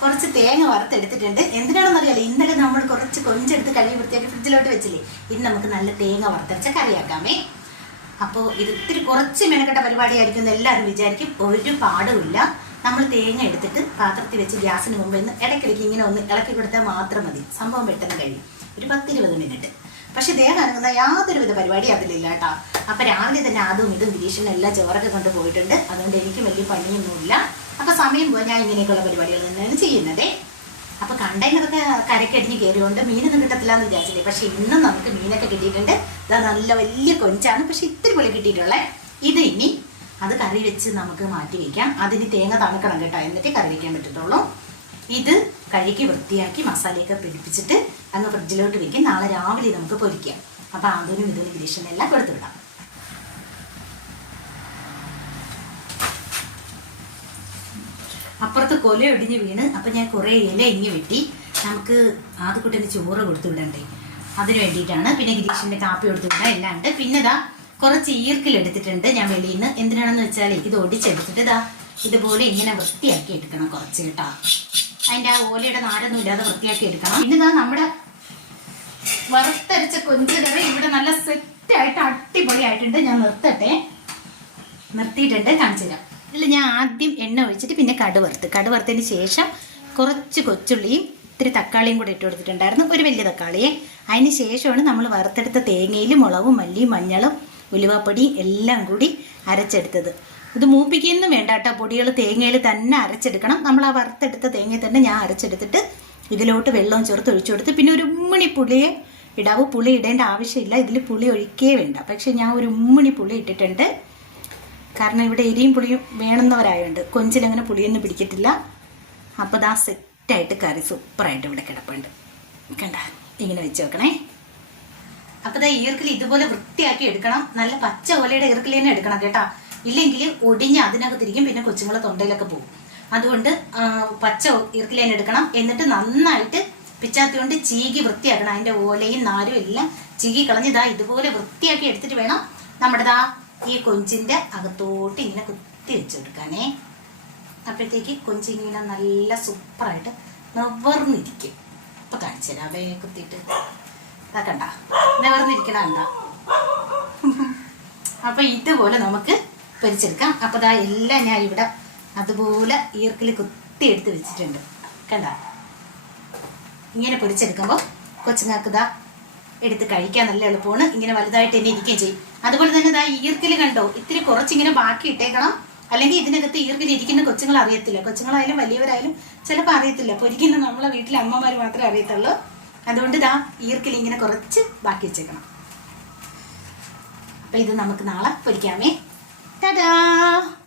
കുറച്ച് തേങ്ങ വറുത്തെടുത്തിട്ടുണ്ട്. എന്തിനാണെന്ന് അറിയാലോ? ഇന്നലെ നമ്മൾ കുറച്ച് കൊഞ്ചെടുത്ത് കഴുകി വൃത്തിയാക്കി ഫ്രിഡ്ജിലോട്ട് വെച്ചില്ലേ? ഇന്ന് നമുക്ക് നല്ല തേങ്ങ വറുത്തരച്ച കറിയാക്കാമേ. അപ്പോൾ ഇത് ഇത്തിരി കുറച്ച് മെനക്കെട്ട പരിപാടിയായിരിക്കും എന്ന് എല്ലാവരും വിചാരിക്കും. ഒരു പാടുമില്ല നമ്മൾ തേങ്ങ എടുത്തിട്ട് പാത്രത്തിൽ വെച്ച് ഗ്യാസിന് മുമ്പ് ഇന്ന് ഇടയ്ക്കിടയ്ക്ക് ഇങ്ങനെ ഒന്ന് ഇളക്കി കൊടുത്താൽ മാത്രം മതി. സംഭവം പെട്ടെന്ന് കഴിയും. ഒരു പത്തിരുപത് മിനിറ്റ്. പക്ഷെ ദേഹം അനങ്ങുന്ന യാതൊരുവിധ പരിപാടി അതിലില്ല കേട്ടോ. അപ്പം രാവിലെ തന്നെ അതും ഇതും ഗിരീഷനും എല്ലാം ചോറൊക്കെ കൊണ്ട് പോയിട്ടുണ്ട്. അതുകൊണ്ട് എനിക്കും വലിയ പണിയൊന്നുമില്ല. അപ്പൊ സമയം പോയി. ഞാൻ ഇങ്ങനെയൊക്കെയുള്ള പരിപാടികൾ തന്നെയാണ് ചെയ്യുന്നതേ. അപ്പൊ കണ്ടെയ്നറൊക്കെ കരക്കടിഞ്ഞ് കയറിയോണ്ട് മീനൊന്നും കിട്ടത്തില്ല എന്ന് വിചാരിച്ചില്ലേ? പക്ഷെ ഇന്നും നമുക്ക് മീനൊക്കെ കിട്ടിയിട്ടുണ്ട്. ഇതാ നല്ല വലിയ കൊഞ്ചാണ്. പക്ഷെ ഇത്തിരി പൊളി കിട്ടിയിട്ടുള്ളത് ഇത് ഇനി അത് കറി വെച്ച് നമുക്ക് മാറ്റി വെക്കാം. അതിന് തേങ്ങ തണുക്കണം കേട്ടോ. എന്നിട്ട് കറി വെക്കാൻ പറ്റത്തുള്ളൂ. ഇത് കഴുകി വൃത്തിയാക്കി മസാലയൊക്കെ പിടിപ്പിച്ചിട്ട് അങ്ങ് ഫ്രിഡ്ജിലോട്ട് വെക്കും. നാളെ രാവിലെ നമുക്ക് പൊരിക്കാം. അപ്പൊ അതിനും ഇതിന് ഗ്രീഷനെല്ലാം കൊടുത്തു വിടാം. അപ്പുറത്ത് കൊല ഒടിഞ്ഞ് വീണ്. അപ്പം ഞാൻ കുറേ ഇല ഇങ്ങി വെട്ടി. നമുക്ക് ആദ്യക്കുട്ടിന് ചോറ് കൊടുത്തു വിടണ്ടേ? അതിന് വേണ്ടിയിട്ടാണ്. പിന്നെ ഗിരീഷിന്റെ കാപ്പി കൊടുത്തു വിടാം. എല്ലാം ഉണ്ട്. പിന്നെ ഇതാ കുറച്ച് ഈർക്കിൽ എടുത്തിട്ടുണ്ട് ഞാൻ വെളിയിൽ നിന്ന് എന്തിനാണെന്ന് വെച്ചാൽ ഇത് ഒടിച്ചെടുത്തിട്ട് ഇതാ ഇതുപോലെ ഇങ്ങനെ വൃത്തിയാക്കി എടുക്കണം കുറച്ച് കേട്ടോ. അതിന്റെ ആ ഓലയുടെ നാരൊന്നും ഇല്ലാതെ വൃത്തിയാക്കി എടുക്കണം. പിന്നെ ഇതാ നമ്മുടെ വറുത്തരച്ച കൊഞ്ചുകറി ഇവിടെ നല്ല സെറ്റായിട്ട് അടിപൊളിയായിട്ടുണ്ട്. ഞാൻ നിർത്തട്ടെ. നിർത്തിയിട്ടുണ്ട്. കാണിച്ചു തരാം ഞാൻ ആദ്യം എണ്ണ ഒഴിച്ചിട്ട് പിന്നെ കടുവറുത്ത് കടുവറുത്തതിന് ശേഷം കുറച്ച് കൊച്ചുള്ളിയും ഇത്തിരി തക്കാളിയും കൂടി ഇട്ട് കൊടുത്തിട്ടുണ്ടായിരുന്നു. ഒരു വലിയ തക്കാളിയെ. അതിന് ശേഷമാണ് നമ്മൾ വറുത്തെടുത്ത തേങ്ങയിൽ മുളകും മല്ലിയും മഞ്ഞളും ഉലുവാപ്പൊടിയും എല്ലാം കൂടി അരച്ചെടുത്തത്. ഇത് മൂപ്പിക്കൊന്നും വേണ്ട കേട്ടോ. പൊടികൾ തേങ്ങയിൽ തന്നെ അരച്ചെടുക്കണം. നമ്മൾ ആ വറുത്തെടുത്ത തേങ്ങയിൽ തന്നെ ഞാൻ അരച്ചെടുത്തിട്ട് ഇതിലോട്ട് വെള്ളവും ചേർത്ത് ഒഴിച്ചു കൊടുത്ത് പിന്നെ ഒരു ഉമ്മണി പുളിയെ ഇടാവൂ. പുളി ഇടേണ്ട ആവശ്യമില്ല. ഇതിൽ പുളി ഒഴിക്കേ വേണ്ട. പക്ഷെ ഞാൻ ഒരു ഉമ്മണി പുളി ഇട്ടിട്ടുണ്ട്. കാരണം ഇവിടെ എരിയും പുളിയും വേണമെന്നവരായുണ്ട് കൊഞ്ചിലങ്ങനെ പുളിയൊന്നും പിടിക്കത്തില്ല. അപ്പോൾ ദാ സെറ്റായിട്ട് കറി സൂപ്പറായിട്ട് ഇവിടെ കിടപ്പുണ്ട്. കണ്ട ഇങ്ങനെ വെച്ച് വെക്കണേ. അപ്പോൾ ദാ ഈർക്കിൽ ഇതുപോലെ വൃത്തിയാക്കി എടുക്കണം. നല്ല പച്ച ഓലയുടെ ഈർക്കിൽ തന്നെ എടുക്കണം കേട്ടോ. ഇല്ലെങ്കിൽ ഒടിഞ്ഞ് അതിനകത്തിരിക്കും പിന്നെ കൊച്ചുങ്ങളെ തൊണ്ടയിലൊക്കെ പോകും. അതുകൊണ്ട് പച്ച ഈർക്കിൽ തന്നെ എടുക്കണം. എന്നിട്ട് നന്നായിട്ട് പിച്ചാത്തി കൊണ്ട് ചീകി വൃത്തിയാക്കണം. അതിന്റെ ഓലയും നാരും എല്ലാം ചീകി കളഞ്ഞ് ഇതാ ഇതുപോലെ വൃത്തിയാക്കി എടുത്തിട്ട് വേണം നമ്മുടെ ദാ ഈ കൊഞ്ചിന്റെ അകത്തോട്ട് ഇങ്ങനെ കുത്തി വെച്ച് കൊടുക്കാനേ അപ്പോഴത്തേക്ക് കൊഞ്ചിങ്ങനെ നല്ല സൂപ്പറായിട്ട് നിവർന്നിരിക്കും. ഇപ്പൊ കാണിച്ചു അവയെ കുത്തിയിട്ട്. ഇതാ കണ്ട. നിവർന്നിരിക്കണ കണ്ട. അപ്പൊ ഇതുപോലെ നമുക്ക് പൊരിച്ചെടുക്കാം. അപ്പൊ ഇതാ എല്ലാം ഞാൻ ഇവിടെ അതുപോലെ ഈർക്കിൽ കുത്തി എടുത്ത് വെച്ചിട്ടുണ്ട്. കണ്ട? ഇങ്ങനെ പൊരിച്ചെടുക്കുമ്പോൾ കൊച്ചുങ്ങൾക്ക് ഇതാ എടുത്ത് കഴിക്കാൻ നല്ല എളുപ്പമാണ്. ഇങ്ങനെ വലുതായിട്ട് തന്നെ ഇരിക്കുകയും ചെയ്യും. അതുപോലെ തന്നെ ഇതാ ഈർക്കിൽ കണ്ടോ? ഇത്തിരി കുറച്ചിങ്ങനെ ബാക്കി ഇട്ടേക്കണം. അല്ലെങ്കിൽ ഇതിനകത്ത് ഈർക്കിൽ ഇരിക്കുന്ന കൊച്ചുങ്ങൾ അറിയത്തില്ല. കൊച്ചുങ്ങളായാലും വലിയവരായാലും ചിലപ്പോൾ അറിയത്തില്ല. പൊരിക്കുന്ന നമ്മളെ വീട്ടിലെ അമ്മമാർ മാത്രമേ അറിയത്തുള്ളൂ. അതുകൊണ്ട് ഇതാ ഈർക്കിൽ ഇങ്ങനെ കുറച്ച് ബാക്കി വെച്ചേക്കണം. അപ്പം ഇത് നമുക്ക് നാളെ പൊരിക്കാമേ. തടാ